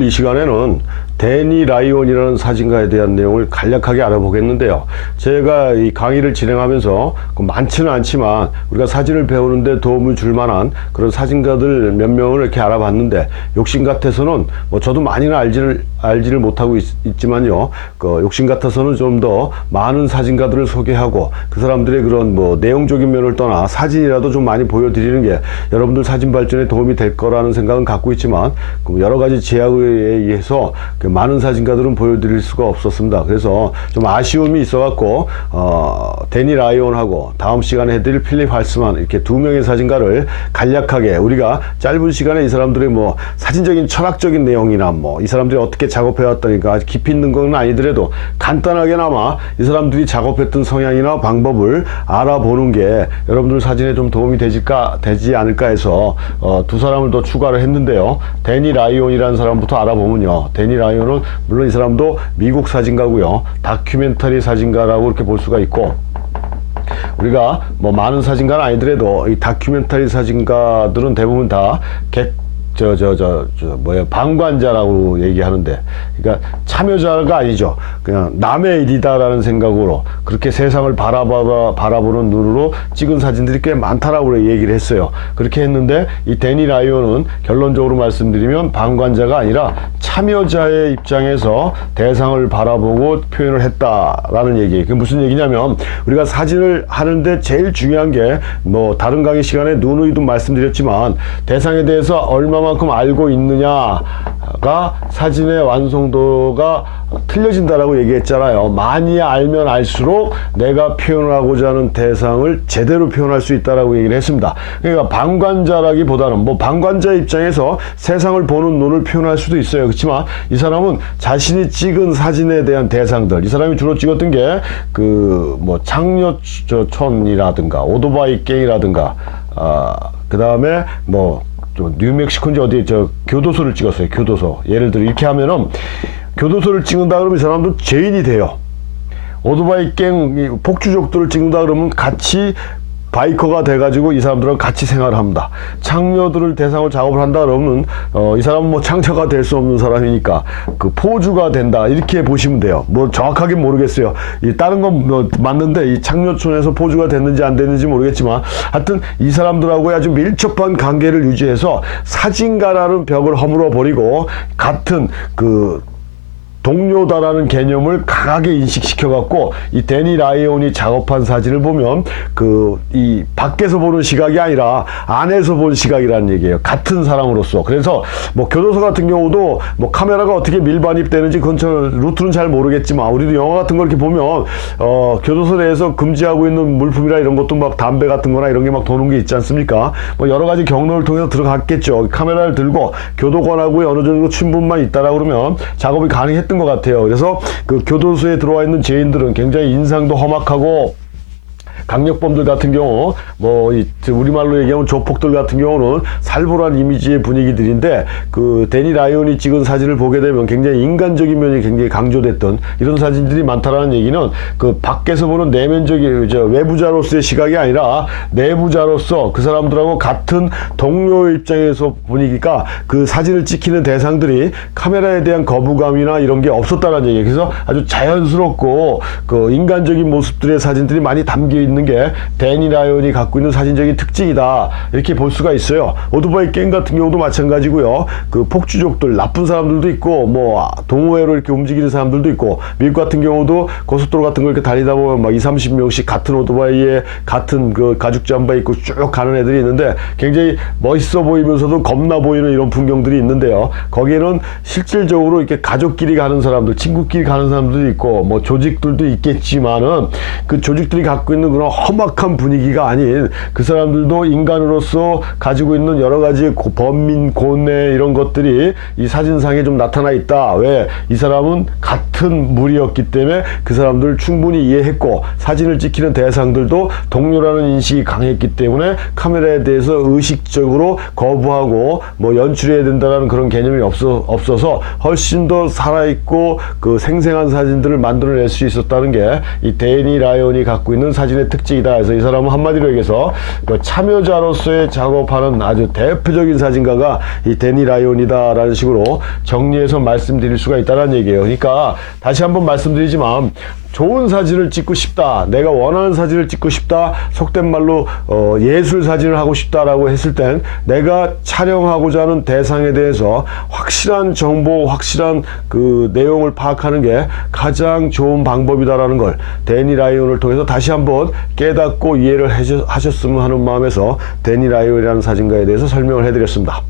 오늘 이 시간에는 데니 라이온이라는 사진가에 대한 내용을 간략하게 알아보겠는데요. 제가 이 강의를 진행하면서 많지는 않지만 우리가 사진을 배우는데 도움을 줄 만한 그런 사진가들 몇 명을 이렇게 알아봤는데, 욕심 같아서는 뭐 저도 많이는 알지를 못하고 있지만요, 욕심 같아서는 좀 더 많은 사진가들을 소개하고 그 사람들의 그런 뭐 내용적인 면을 떠나 사진이라도 좀 많이 보여드리는 게 여러분들 사진 발전에 도움이 될 거라는 생각은 갖고 있지만, 여러 가지 제약에 의해서 많은 사진가들은 보여드릴 수가 없었습니다. 그래서 좀 아쉬움이 있어갖고 데니 라이온하고 다음 시간에 해드릴 필립 할스만, 이렇게 두 명의 사진가를 간략하게, 우리가 짧은 시간에 이 사람들의 뭐 사진적인 철학적인 내용이나 뭐 이 사람들이 어떻게 작업해왔다니까 아주 깊이 있는 건 아니더라도 간단하게나마 이 사람들이 작업했던 성향이나 방법을 알아보는 게 여러분들 사진에 좀 도움이 되지 않을까 해서 두 사람을 더 추가를 했는데요. 데니 라이온이라는 사람부터 알아보면요, 데니 라이온은 물론 이 사람도 미국 사진가고요, 다큐멘터리 사진가라고 이렇게 볼 수가 있고, 우리가 뭐 많은 사진가는 아니더라도 이 다큐멘터리 사진가들은 대부분 다 방관자라고 얘기하는데, 그러니까 참여자가 아니죠. 그냥 남의 일이다라는 생각으로 그렇게 세상을 바라보는 눈으로 찍은 사진들이 꽤 많다라고 얘기를 했어요. 그렇게 했는데 이 데니 라이온은 결론적으로 말씀드리면 방관자가 아니라 참여자의 입장에서 대상을 바라보고 표현을 했다라는 얘기예요. 그게 무슨 얘기냐면, 우리가 사진을 하는데 제일 중요한 게 뭐 다른 강의 시간에 누누이도 말씀드렸지만, 대상에 대해서 얼마만큼 알고 있느냐가 사진의 완성도가 틀려진다라고 얘기했잖아요. 많이 알면 알수록 내가 표현하고자 하는 대상을 제대로 표현할 수 있다라고 얘기를 했습니다. 그러니까 방관자라기보다는 뭐 방관자 입장에서 세상을 보는 눈을 표현할 수도 있어요. 그렇지만 이 사람은 자신이 찍은 사진에 대한 대상들, 이 사람이 주로 찍었던 게 그 뭐 창녀촌이라든가 오토바이 갱이라든가 그 다음에 뭐 뉴멕시코인지 어디 교도소를 찍었어요. 교도소. 예를 들어 이렇게 하면은 교도소를 찍는다 그러면 이 사람도 죄인이 돼요. 오토바이 갱 폭주족들을 찍는다 그러면 같이 바이커가 돼가지고 이 사람들하고 같이 생활을 합니다. 창녀들을 대상으로 작업을 한다 그러면 이 사람은 뭐 창녀가 될 수 없는 사람이니까 그 포주가 된다, 이렇게 보시면 돼요. 뭐 정확하게 모르겠어요. 이 다른 건 뭐 맞는데 이 창녀촌에서 포주가 됐는지 안 됐는지 모르겠지만, 하여튼 이 사람들하고 아주 밀접한 관계를 유지해서 사진가라는 벽을 허물어 버리고 같은 그 동료다라는 개념을 강하게 인식시켜 갖고 이 데니 라이온이 작업한 사진을 보면 이 밖에서 보는 시각이 아니라 안에서 본 시각이라는 얘기예요. 같은 사람으로서. 그래서 뭐 교도소 같은 경우도 뭐 카메라가 어떻게 밀반입되는지 그건 루트는 잘 모르겠지만, 우리도 영화 같은 걸 이렇게 보면 교도소 내에서 금지하고 있는 물품이라 이런 것도 막 담배 같은 거나 이런 게 막 도는 게 있지 않습니까? 뭐 여러 가지 경로를 통해서 들어갔겠죠. 카메라를 들고 교도관하고 어느 정도 친분만 있다라 그러면 작업이 가능했던 것 같아요. 그래서 그 교도소에 들어와 있는 죄인들은 굉장히 인상도 험악하고, 강력범들 같은 경우 뭐 우리말로 얘기하면 조폭들 같은 경우는 살벌한 이미지의 분위기들인데, 그 데니 라이온이 찍은 사진을 보게 되면 굉장히 인간적인 면이 굉장히 강조됐던 이런 사진들이 많다라는 얘기는, 그 밖에서 보는 내면적인 외부자로서의 시각이 아니라 내부자로서 그 사람들하고 같은 동료의 입장에서 분위기가, 그 사진을 찍히는 대상들이 카메라에 대한 거부감이나 이런 게 없었다는 얘기예요. 그래서 아주 자연스럽고 그 인간적인 모습들의 사진들이 많이 담겨 있는 게 데니 라이온이 갖고 있는 사진적인 특징이다, 이렇게 볼 수가 있어요. 오토바이 갱 같은 경우도 마찬가지고요. 그 폭주족들, 나쁜 사람들도 있고 뭐 동호회로 이렇게 움직이는 사람들도 있고, 미국 같은 경우도 고속도로 같은 걸 이렇게 달리다 보면 막 20-30명씩 같은 오토바이에 같은 그 가죽 잠바 입고 쭉 가는 애들이 있는데, 굉장히 멋있어 보이면서도 겁나 보이는 이런 풍경들이 있는데요. 거기에는 실질적으로 이렇게 가족끼리 가는 사람들, 친구끼리 가는 사람들도 있고 뭐 조직들도 있겠지만은, 그 조직들이 갖고 있는 그런 험악한 분위기가 아닌, 그 사람들도 인간으로서 가지고 있는 여러 가지 범민, 고뇌 이런 것들이 이 사진상에 좀 나타나 있다. 왜? 이 사람은 같은 무리였기 때문에 그 사람들을 충분히 이해했고, 사진을 찍히는 대상들도 동료라는 인식이 강했기 때문에 카메라에 대해서 의식적으로 거부하고 뭐 연출해야 된다는 그런 개념이 없어서 훨씬 더 살아있고 그 생생한 사진들을 만들어낼 수 있었다는 게 이 데니 라이온이 갖고 있는 사진의 특징 특징이다 해서 이 사람은 한마디로 얘기해서 그 참여자로서의 작업하는 아주 대표적인 사진가가 이 데니 라이온이다라는 식으로 정리해서 말씀드릴 수가 있다는 얘기예요. 그러니까 다시 한번 말씀드리지만 좋은 사진을 찍고 싶다, 내가 원하는 사진을 찍고 싶다, 속된 말로 예술 사진을 하고 싶다라고 했을 땐 내가 촬영하고자 하는 대상에 대해서 확실한 정보, 확실한 그 내용을 파악하는 게 가장 좋은 방법이다라는 걸 데니 라이온을 통해서 다시 한번 깨닫고 이해를 하셨으면 하는 마음에서 데니 라이온이라는 사진가에 대해서 설명을 해드렸습니다.